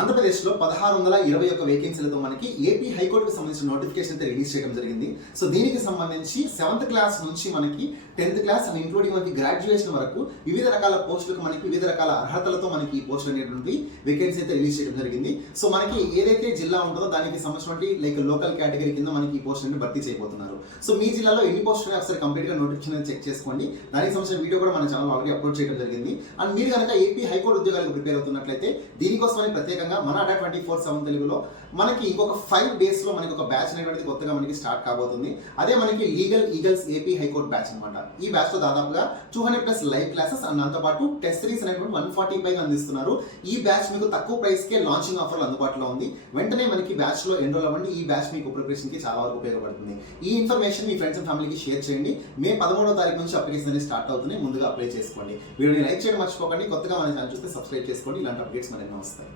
ఆంధ్రప్రదేశ్లో 1621 వేకెన్సీలతో మనకి ఏపీ హైకోర్టుకు సంబంధించిన నోటిఫికేషన్ అయితే రిలీజ్ చేయడం జరిగింది. సో దీనికి సంబంధించి 7th క్లాస్ నుంచి మనకి 10th క్లాస్ అండ్ ఇంక్లూడింగ్ మనకి గ్రాడ్యుయేషన్ వరకు వివిధ రకాల పోస్టులకు మనకి వివిధ రకాల అర్హతలతో మనకి ఈ పోస్టులు అనేటువంటి వేకెన్సీ అయితే రిలీజ్ చేయడం జరిగింది. సో మనకి ఏదైతే జిల్లా ఉంటుందో దానికి సంబంధించినటువంటి లైక్ లోకల్ కేటగిరీ కింద మనకి ఈ పోస్టులను భర్తీ చేయబోతున్నారు. సో మీ జిల్లాలో ఎన్ని పోస్టులు ఉన్నాయో ఒకసారి కంప్లీట్ గా నోటిఫికేషన్ చెక్ చేసుకోండి. దానికి సంబంధించిన వీడియో కూడా మన ఛానల్ ఆల్రెడీ అప్లోడ్ చేయడం జరిగింది. అండ్ మీరు కనుక ఏపీ హైకోర్టు ఉద్యోగాలకు ప్రిపేర్ అవుతున్నట్లయితే దీనికోసమని ప్రత్యేకంగా మన అడ్డా 24/7 తెలుగులో మనకి ఇంకొక 5 days లో మనకి ఒక బ్యాచ్ అనేటువంటిది కొత్తగా మనకి స్టార్ట్ కాబోతుంది. అదే మనకి legal eagles AP high court batch అనమాట. ఈ బ్యాచ్ లో దాదాపుగా 200+ లైవ్ క్లాసెస్ అండ్ దాంతో పాటు టెస్ట్ సిరీస్ అనేటువంటి 140 పైగా అందిస్తున్నారు. ఈ బ్యాచ్ మీకు తక్కువ ప్రైస్ కే లాంచింగ్ ఆఫర్లు అందుబాటులో ఉంది. వెంటనే మనకి బ్యాచ్ లో ఎన్రోల్ అవ్వండి. ఈ బ్యాచ్ మీకు ప్రిపరేషన్ కి చాలా వరకు ఉపయోగపడుతుంది. ఈ ఇన్ఫర్మేషన్ మీ ఫ్రెండ్స్ అండ్ ఫ్యామిలీకి షేర్ చేయండి. మే 11వ తారీఖు నుంచి అప్లికేషన్ అనేది స్టార్ట్ అవుతుంది. ముందుగా అప్లై చేసుకోండి. వీడియోని లైక్ చేయడం మర్చిపోకండి. కొత్తగా మన ఛానల్ చూస్తే సబ్స్క్రైబ్ చేసుకోండి. ఇలాంటి అప్డేట్స్ మరెన్నో వస్తాయి.